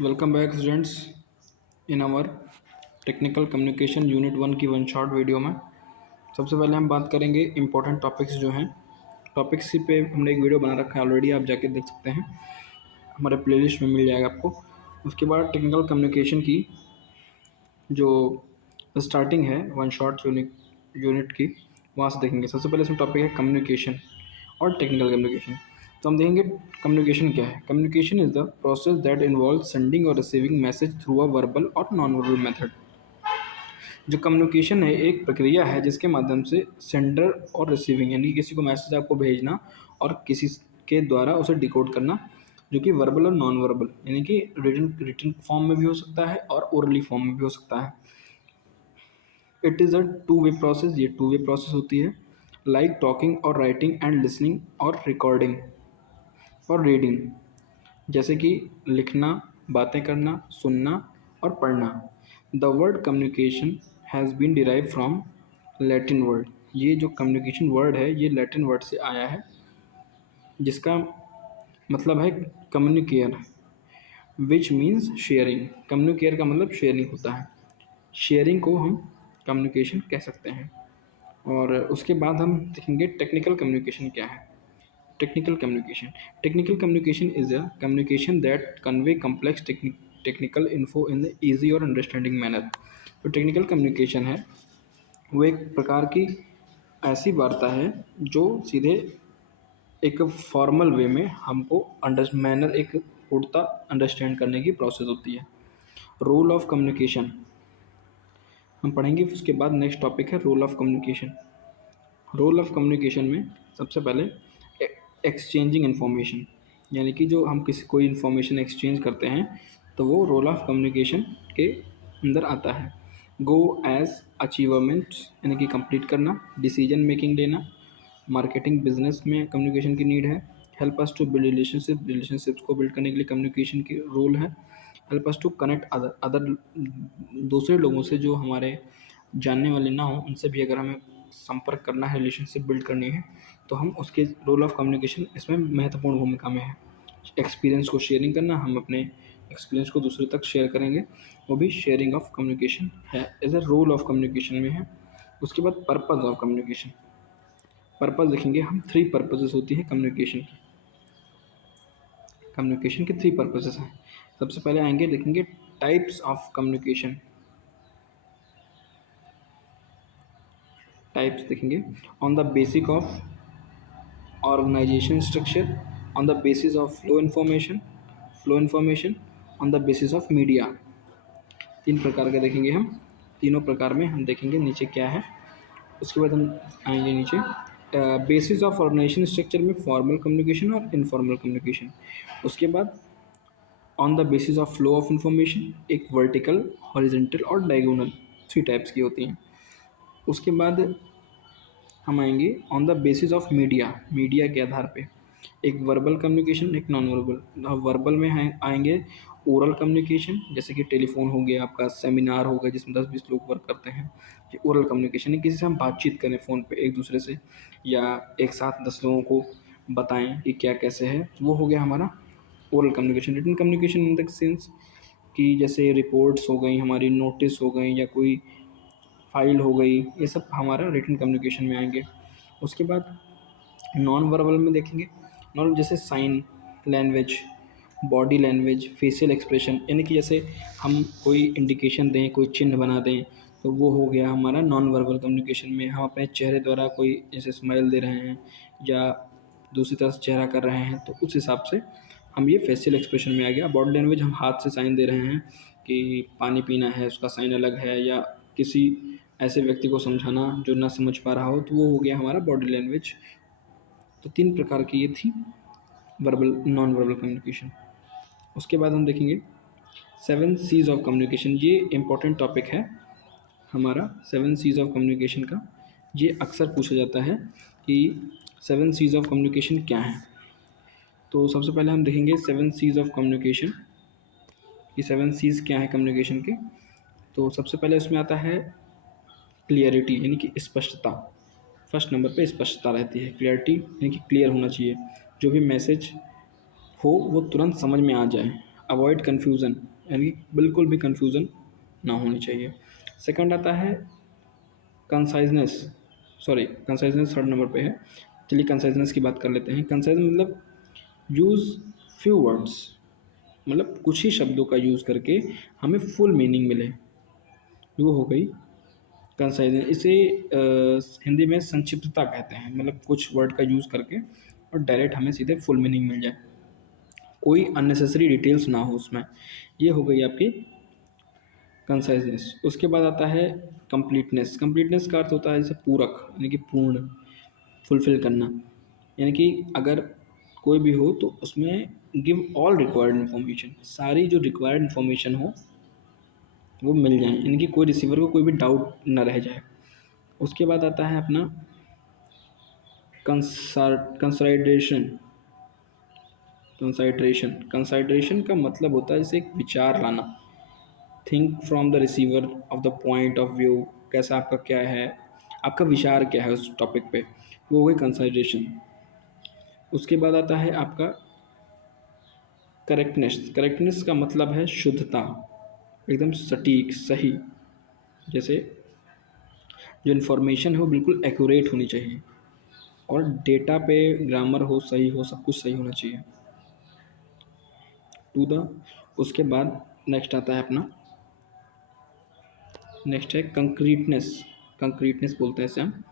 Welcome back students in our technical communication unit 1 की one shot video में। सबसे पहले हम बात करेंगे इंपॉर्टेंट टॉपिक्स जो हैं। टॉपिक्स पे हमने एक वीडियो बना रखा है ऑलरेडी, आप जाके देख सकते हैं, हमारे प्लेलिस्ट में मिल जाएगा आपको। उसके बाद टेक्निकल कम्युनिकेशन की जो स्टार्टिंग है वन शॉट यूनिट की, वहाँ से देखेंगे। सबसे पहले इसमें टॉपिक है कम्युनिकेशन और टेक्निकल कम्युनिकेशन। तो हम देखेंगे कम्युनिकेशन क्या है। Communication is the process that involve sending और receiving message through a verbal और नॉन वर्बल मेथड। जो कम्युनिकेशन है एक प्रक्रिया है जिसके माध्यम से सेंडर और रिसीविंग यानी किसी को मैसेज आपको भेजना और किसी के द्वारा उसे डिकोड करना, जो कि वर्बल और नॉन वर्बल यानी कि रिटन फॉर्म में भी हो सकता है और ओरली फॉर्म में भी हो सकता है। It is a two way process, ये टू वे प्रोसेस होती है। लाइक टॉकिंग और राइटिंग एंड लिसनिंग और रिकॉर्डिंग और रीडिंग, जैसे कि लिखना, बातें करना, सुनना और पढ़ना। The word communication has been derive from Latin word. ये जो कम्युनिकेशन वर्ड है ये लैटिन वर्ड से आया है, जिसका मतलब है कम्युनिकेयर, विच मीन्स शेयरिंग। कम्युनिकेयर का मतलब शेयरिंग होता है। शेयरिंग को हम कम्युनिकेशन कह सकते हैं। और उसके बाद हम देखेंगे टेक्निकल कम्युनिकेशन क्या है। Technical communication, technical communication is a communication that convey complex technical info in the easy और अंडरस्टैंडिंग मैनर। जो टेक्निकल कम्युनिकेशन है वो एक प्रकार की ऐसी वार्ता है जो सीधे एक फॉर्मल वे में हमको मैनर एक पूर्णता अंडरस्टैंड करने की प्रोसेस होती है। रोल ऑफ कम्युनिकेशन हम पढ़ेंगे। उसके बाद नेक्स्ट टॉपिक है role of communication. Role of communication में सबसे पहले एक्सचेंजिंग इन्फॉर्मेशन, यानी कि जो हम किसी कोई इन्फॉर्मेशन एक्सचेंज करते हैं तो वो रोल ऑफ कम्युनिकेशन के अंदर आता है। गो एज अचीवमेंट यानी कि कंप्लीट करना, डिसीजन मेकिंग लेना, मार्केटिंग बिजनेस में कम्युनिकेशन की नीड है। Help us to build relationships को बिल्ड करने के लिए कम्युनिकेशन की रोल है। Help us to connect other दूसरे लोगों से जो हमारे जानने वाले ना हो, उनसे भी अगर हमें संपर्क करना है, रिलेशनशिप बिल्ड करनी है, तो हम उसके रोल ऑफ कम्युनिकेशन इसमें महत्वपूर्ण भूमिका में है। एक्सपीरियंस को शेयरिंग करना, हम अपने एक्सपीरियंस को दूसरे तक शेयर करेंगे, वो भी शेयरिंग ऑफ कम्युनिकेशन है, as a role of communication में है। उसके बाद पर्पज़ ऑफ कम्युनिकेशन। पर्पज़ देखेंगे हम, थ्री पर्पजेस होती है कम्युनिकेशन की। कम्युनिकेशन के थ्री पर्पजेस हैं। सबसे पहले आएंगे, देखेंगे टाइप्स ऑफ कम्युनिकेशन। टाइप्स देखेंगे on the basic of organization structure, on the basis of flow information, on the basis of media. तीन प्रकार के देखेंगे हम। तीनों प्रकार में हम देखेंगे नीचे क्या है। उसके बाद हम आएंगे नीचे बेसिस ऑफ ऑर्गेनाइजेशन स्ट्रक्चर में फॉर्मल कम्युनिकेशन और इनफॉर्मल कम्युनिकेशन। उसके बाद on the basis of flow of information, एक वर्टिकल, हॉरिजेंटल और डायगोनल, थ्री टाइप्स की होती हैं। उसके बाद हम आएंगे on the basis of media, media के आधार पे, एक वर्बल कम्युनिकेशन, एक नॉन वर्बल। वर्बल में आएंगे ओरल कम्युनिकेशन, जैसे कि टेलीफोन हो गया आपका, सेमिनार हो गया जिसमें 10-20 लोग वर्क करते हैं, ये ओरल कम्युनिकेशन है। किसी से हम बातचीत करें फ़ोन पे एक दूसरे से, या एक साथ 10 लोगों को बताएं कि क्या कैसे है, वो हो गया हमारा oral communication. Written communication in the sense कि जैसे रिपोर्ट्स हो गई हमारी, नोटिस हो गई, या कोई फाइल हो गई, ये सब हमारा रिटन कम्युनिकेशन में आएंगे। उसके बाद नॉन वर्बल में देखेंगे, नॉन जैसे sign language, body language, facial expression, यानी कि जैसे हम कोई इंडिकेशन दें, कोई चिन्ह बना दें, तो वो हो गया हमारा नॉन वर्बल कम्युनिकेशन में। हम अपने चेहरे द्वारा कोई जैसे स्माइल दे रहे हैं या दूसरी तरफ से चेहरा कर रहे हैं, तो उस हिसाब से हम ये फेशियल एक्सप्रेशन में आ गया। बॉडी लैंग्वेज, हम हाथ से साइन दे रहे हैं कि पानी पीना है, उसका साइन अलग है, या किसी ऐसे व्यक्ति को समझाना जो ना समझ पा रहा हो, तो वो हो गया हमारा बॉडी लैंग्वेज। तो तीन प्रकार की ये थी वर्बल नॉन वर्बल कम्युनिकेशन। उसके बाद हम देखेंगे सेवन सीज ऑफ कम्युनिकेशन। ये इंपॉर्टेंट टॉपिक है हमारा, सेवन सीज ऑफ कम्युनिकेशन का। ये अक्सर पूछा जाता है कि सेवन सीज ऑफ कम्युनिकेशन क्या है। तो सबसे पहले हम देखेंगे सेवन सीज ऑफ कम्युनिकेशन, कि सेवन सीज क्या है कम्युनिकेशन के। तो सबसे पहले उसमें आता है क्लियरिटी, यानी कि स्पष्टता। फर्स्ट नंबर पे स्पष्टता रहती है। क्लियरिटी यानी कि क्लियर होना चाहिए, जो भी मैसेज हो वो तुरंत समझ में आ जाए। अवॉइड कन्फ्यूज़न, यानी बिल्कुल भी कन्फ्यूज़न ना होनी चाहिए। सेकंड आता है conciseness, sorry conciseness third number पे है। चलिए कंसाइजनेस की बात कर लेते हैं। कंसाइज मतलब यूज़ फ्यू वर्ड्स, मतलब कुछ ही शब्दों का यूज़ करके हमें फुल मीनिंग मिले, वो हो गई कंसाइजनेस। इसे हिंदी में संक्षिप्तता कहते हैं, मतलब कुछ वर्ड का यूज़ करके और डायरेक्ट हमें सीधे फुल मीनिंग मिल जाए, कोई अननेसेसरी डिटेल्स ना हो उसमें। ये हो गई आपकी कंसाइजनेस। उसके बाद आता है कंप्लीटनेस। कंप्लीटनेस का अर्थ होता है जैसे पूरक, यानी कि पूर्ण, फुलफ़िल करना। यानी कि अगर कोई भी हो तो उसमें गिव ऑल रिक्वायर्ड इन्फॉर्मेशन, सारी जो रिक्वायर्ड इन्फॉर्मेशन हो वो मिल जाए, यानी कि कोई रिसीवर को कोई भी डाउट ना रह जाए। उसके बाद आता है अपना कंसाइड्रेशन। कंसाइड्रेशन का मतलब होता है जैसे एक विचार लाना, think from the receiver of the point of view, कैसा आपका क्या है, आपका विचार क्या है उस टॉपिक पे, वो हो गई कंसाइड्रेशन। उसके बाद आता है आपका करेक्टनेस। करेक्टनेस का मतलब है शुद्धता, एकदम सटीक सही, जैसे जो इन्फॉर्मेशन है वो बिल्कुल एक्यूरेट होनी चाहिए और डेटा पे ग्रामर हो, सही हो, सब कुछ सही होना चाहिए। टू द उसके बाद नेक्स्ट आता है अपना, नेक्स्ट है कंक्रीटनेस। कंक्रीटनेस बोलते हैं इसे हम,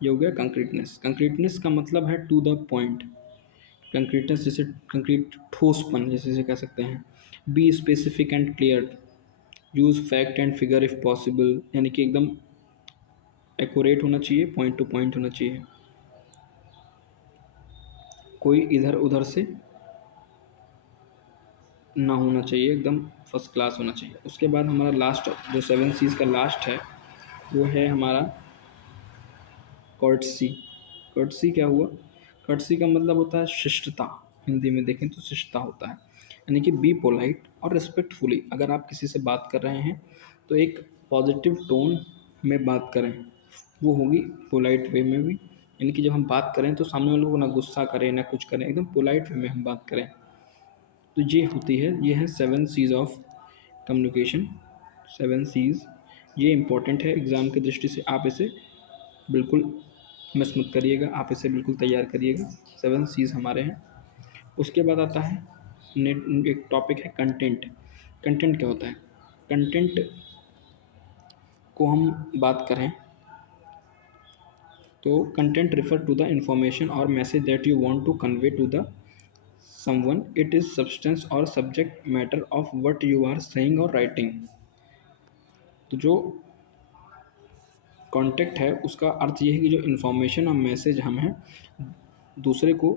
ये हो गया कंक्रीटनेस। कंक्रीटनेस का मतलब है टू द पॉइंट। कंक्रीटनेस जैसे कंक्रीट, ठोसपन जैसे इसे कह सकते हैं। Be specific and clear, use fact and figure if possible, यानी कि एकदम एक्यूरेट होना चाहिए, पॉइंट टू पॉइंट होना चाहिए, कोई इधर उधर से ना होना चाहिए, एकदम फर्स्ट क्लास होना चाहिए। उसके बाद हमारा लास्ट जो 7 C's का लास्ट है वो है हमारा कर्टसी। कर्टसी क्या हुआ? कर्टसी का मतलब होता है शिष्टता, हिंदी में देखें तो शिष्टता होता है, यानी कि बी पोलाइट और रिस्पेक्टफुली। अगर आप किसी से बात कर रहे हैं तो एक पॉजिटिव टोन में बात करें, वो होगी पोलाइट वे में भी, यानी कि जब हम बात करें तो सामने वालों को ना गुस्सा करें ना कुछ करें, एकदम पोलाइट वे में हम बात करें। तो ये होती है, ये है 7 C's ऑफ कम्युनिकेशन। 7 C's, ये इम्पोर्टेंट है एग्ज़ाम की दृष्टि से, आप इसे बिल्कुल मिस मत करिएगा, आप इसे बिल्कुल तैयार करिएगा। 7 C's हमारे हैं। उसके बाद आता है नेट, एक टॉपिक है कंटेंट। कंटेंट क्या होता है? कंटेंट को हम बात करें तो content refer to the information और message that you want to convey to the someone, it is substance और subject matter of what you are saying और राइटिंग। तो जो कॉन्टेक्ट है उसका अर्थ ये है कि जो इन्फॉर्मेशन और मैसेज हम हैं दूसरे को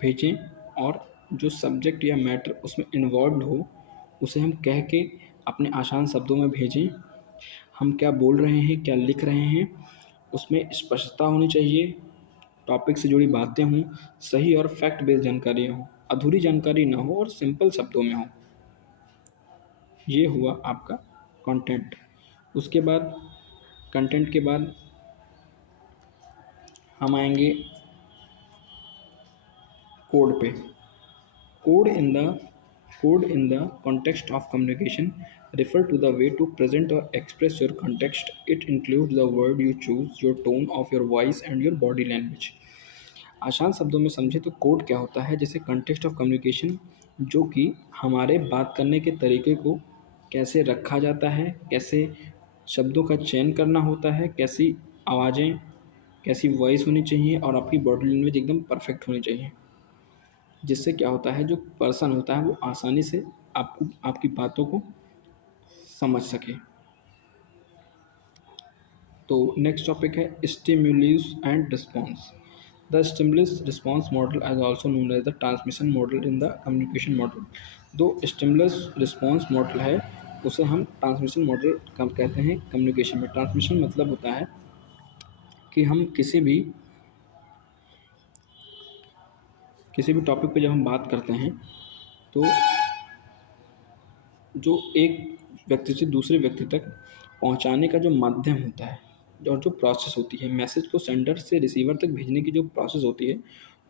भेजें, और जो सब्जेक्ट या मैटर उसमें इन्वॉल्व हो उसे हम कह के अपने आसान शब्दों में भेजें। हम क्या बोल रहे हैं, क्या लिख रहे हैं, उसमें स्पष्टता होनी चाहिए, टॉपिक से जुड़ी बातें हों, सही और फैक्ट बेस्ड जानकारी हो, अधूरी जानकारी ना हो और सिंपल शब्दों में हो। ये हुआ आपका कंटेंट। उसके बाद कंटेंट के बाद हम आएंगे कोड पे। Code in the code in the context of communication refer to the way to present or express your context. It includes the word you choose, your tone of your voice and your body language. आसान शब्दों में समझे तो code क्या होता है? जैसे context of communication, जो कि हमारे बात करने के तरीके को कैसे रखा जाता है, कैसे शब्दों का चयन करना होता है, कैसी आवाज़ें, कैसी वॉइस होनी चाहिए और आपकी बॉडी लैंग्वेज एकदम परफेक्ट होनी चाहिए, जिससे क्या होता है जो पर्सन होता है वो आसानी से आपको आपकी बातों को समझ सके। तो नेक्स्ट टॉपिक है stimulus and response. The stimulus response model as also known as the transmission model in the communication model. दो स्टिमुलस रिस्पॉन्स मॉडल है उसे हम ट्रांसमिशन मॉडल कम कहते हैं। कम्युनिकेशन में ट्रांसमिशन मतलब होता है कि हम किसी भी टॉपिक पे जब हम बात करते हैं तो जो एक व्यक्ति से दूसरे व्यक्ति तक पहुंचाने का जो माध्यम होता है और जो प्रोसेस होती है, मैसेज को सेंडर से रिसीवर तक भेजने की जो प्रोसेस होती है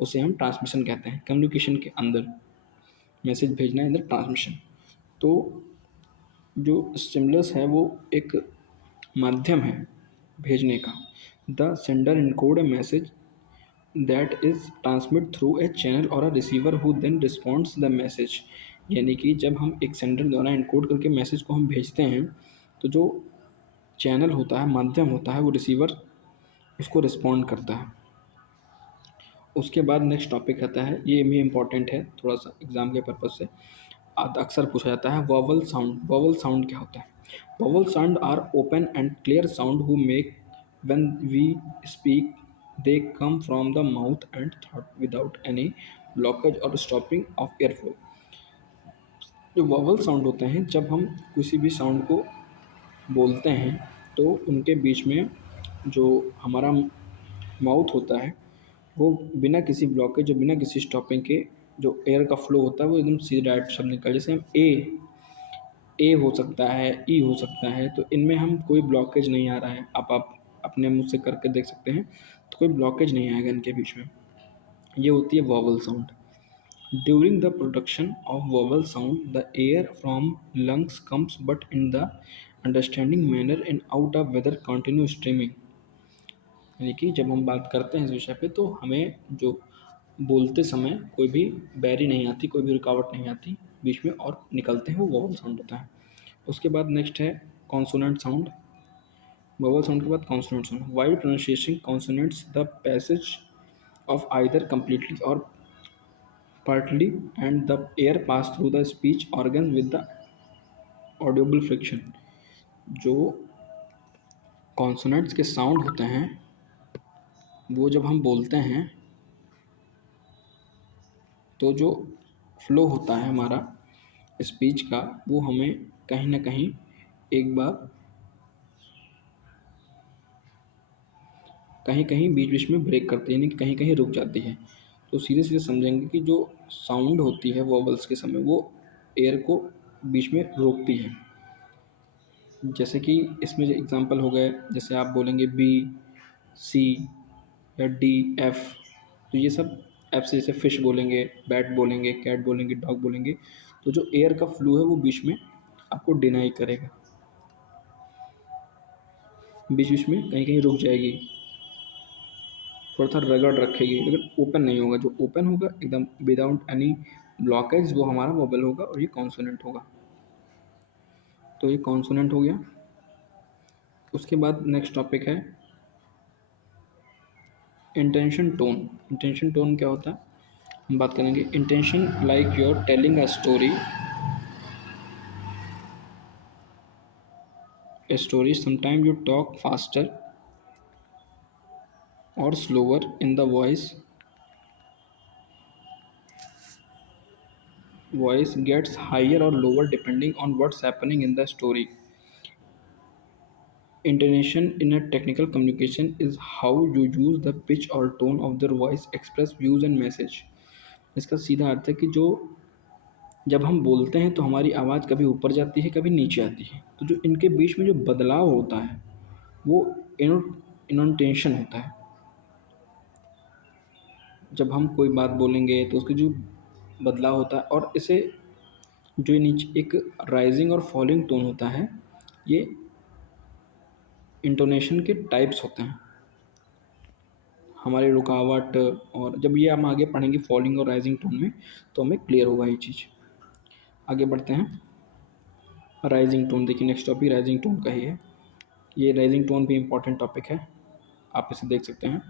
उसे हम ट्रांसमिशन कहते हैं। कम्युनिकेशन के अंदर मैसेज भेजना इधर ट्रांसमिशन। तो जो स्टिमुलस है वो एक माध्यम है भेजने का। The sender encode a message that is transmit through a channel और a receiver who then responds the message. यानी कि जब हम एक सेंडर द्वारा इनकोड करके मैसेज को हम भेजते हैं तो जो चैनल होता है, माध्यम होता है, वो रिसीवर उसको रिस्पॉन्ड करता है। उसके बाद नेक्स्ट टॉपिक आता है, ये भी इम्पॉर्टेंट है थोड़ा सा एग्जाम के पर्पज से, अक्सर पूछा जाता है, वॉवल साउंड। वॉवल साउंड क्या होता है? Vowel sound are open and clear sound who make when we speak, they come from the mouth and throat without any blockage और स्टॉपिंग ऑफ एयरफ्लो। जो वॉवल साउंड होते हैं, जब हम किसी भी साउंड को बोलते हैं तो उनके बीच में जो हमारा माउथ होता है वो बिना किसी ब्लॉकेज और बिना किसी स्टॉपिंग के जो एयर का फ्लो होता है वो एकदम सीधे डायरेक्ट शब्द निकल, जैसे हम ए हो सकता है, ई हो सकता है, तो इनमें हम कोई ब्लॉकेज नहीं आ रहा है। आप अपने मुँह से करके देख सकते हैं तो कोई ब्लॉकेज नहीं आएगा इनके बीच में। ये होती है vowel sound. During the production of vowel sound the air from lungs comes but in the understanding manner in out of weather continue streaming. यानी कि जब हम बात करते हैं इस विषय पे तो हमें जो बोलते समय कोई भी बैरी नहीं आती, कोई भी रुकावट नहीं आती बीच में और निकलते हैं, वो वॉवल साउंड होता है। उसके बाद नेक्स्ट है कॉन्सोनेंट साउंड। वॉवल साउंड के बाद consonant sound. While pronunciation consonants the passage of either completely और partly and the air pass through the speech organs with the audible friction। जो कॉन्सोनेंट्स के साउंड होते हैं वो जब हम बोलते हैं तो जो फ्लो होता है हमारा स्पीच का वो हमें कहीं ना कहीं एक बार कहीं कहीं बीच बीच में ब्रेक करती है, यानी कि कहीं कहीं रुक जाती है। तो सीधे सीधे समझेंगे कि जो साउंड होती है वॉवल्स के समय वो एयर को बीच में रोकती है। जैसे कि इसमें जो एग्जांपल हो गए, जैसे आप बोलेंगे बी, सी या डी, एफ, तो ये सब एफ से, जैसे फिश बोलेंगे, बैट बोलेंगे, कैट बोलेंगे, डॉग बोलेंगे, तो जो एयर का फ्लो है वो बीच में आपको डिनाई करेगा, बीच बीच में कहीं कहीं रुक जाएगी, थोड़ा सा रगड़ रखेगी, लेकिन ओपन नहीं होगा। जो ओपन होगा एकदम विदाउट एनी ब्लॉकेज वो हमारा वोबल होगा और ये कॉन्सोनेंट होगा। तो ये कॉन्सोनेंट हो गया। उसके बाद नेक्स्ट टॉपिक है इंटेंशन टोन। इंटेंशन टोन क्या होता है हम बात करेंगे। Intention like your telling a story sometime you talk faster और slower in the voice gets higher और lower depending on what's happening in the story. Intonation in a technical communication is how you use the pitch or tone of their voice express views and message। इसका सीधा अर्थ है कि जो जब हम बोलते हैं तो हमारी आवाज़ कभी ऊपर जाती है, कभी नीचे आती है, तो जो इनके बीच में जो बदलाव होता है वो इनोटेशन होता है। जब हम कोई बात बोलेंगे तो उसके जो बदलाव होता है, और इसे जो नीचे एक राइजिंग और फॉलिंग टोन होता है, ये इंटोनेशन के टाइप्स होते हैं। हमारी रुकावट, और जब ये हम आगे पढ़ेंगे फॉलिंग और राइजिंग टोन में तो हमें क्लियर होगा ये चीज़। आगे बढ़ते हैं। राइजिंग टोन, देखिए नेक्स्ट टॉपिक राइजिंग टोन का ही है। ये राइजिंग टोन भी इम्पॉर्टेंट टॉपिक है, आप इसे देख सकते हैं।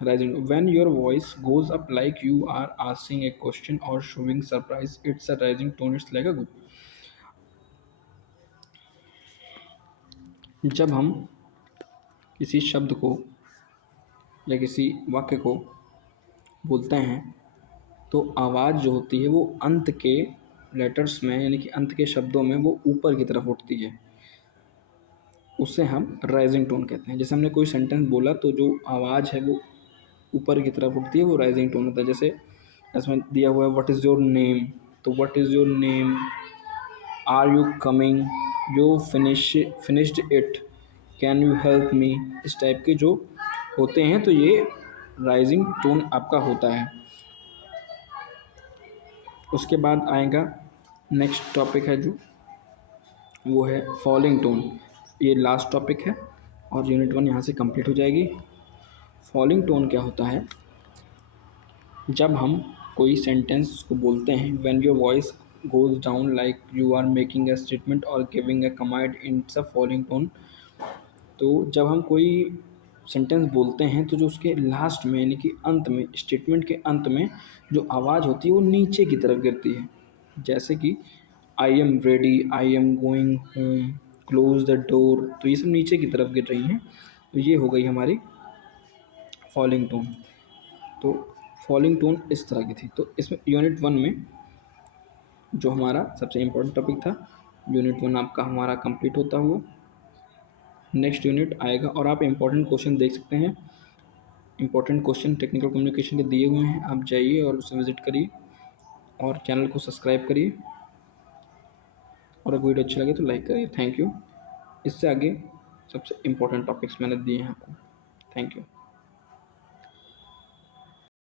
Rising, when your voice goes up like you are asking a question और showing surprise, it's a rising tone, it's like a good. जब हम किसी शब्द को या किसी वाक्य को बोलते हैं तो आवाज़ जो होती है वो अंत के लेटर्स में, यानी कि अंत के शब्दों में वो ऊपर की तरफ उठती है, उसे हम राइजिंग टोन कहते हैं। जैसे हमने कोई सेंटेंस बोला तो जो आवाज़ है वो ऊपर की तरफ उठती है, वो राइजिंग टोन होता है। जैसे इसमें दिया हुआ है व्हाट इज़ योर नेम, तो what is your name, are you coming, you finished it, can you help me, इस टाइप के जो होते हैं तो ये राइजिंग टोन आपका होता है। उसके बाद आएगा नेक्स्ट टॉपिक है जो वो है फॉलिंग टोन। ये लास्ट टॉपिक है और यूनिट 1 यहाँ से कंप्लीट हो जाएगी। फॉलिंग टोन क्या होता है? जब हम कोई सेंटेंस को बोलते हैं, when your voice goes down like you are making a statement और giving a command in a falling tone. तो जब हम कोई सेंटेंस बोलते हैं तो जो उसके लास्ट में यानी कि अंत में, स्टेटमेंट के अंत में जो आवाज़ होती है वो नीचे की तरफ गिरती है। जैसे कि I am ready, I am going home, close the door, तो ये सब नीचे की तरफ गिर रही हैं। तो ये हो गई हमारी फॉलिंग टोन। तो फॉलिंग टोन इस तरह की थी। तो इसमें यूनिट 1 में जो हमारा सबसे इम्पोर्टेंट टॉपिक था, यूनिट 1 आपका हमारा कंप्लीट होता हुआ नेक्स्ट यूनिट आएगा। और आप इम्पोर्टेंट क्वेश्चन देख सकते हैं। इंपॉर्टेंट क्वेश्चन टेक्निकल कम्युनिकेशन के दिए हुए हैं, आप जाइए और उसे विजिट करिए और चैनल को सब्सक्राइब करिए। और अगर वीडियो अच्छी लगे तो लाइक करिए। Thank you. इससे आगे सबसे इम्पोर्टेंट टॉपिक्स मैंने दिए हैं आपको। Thank you.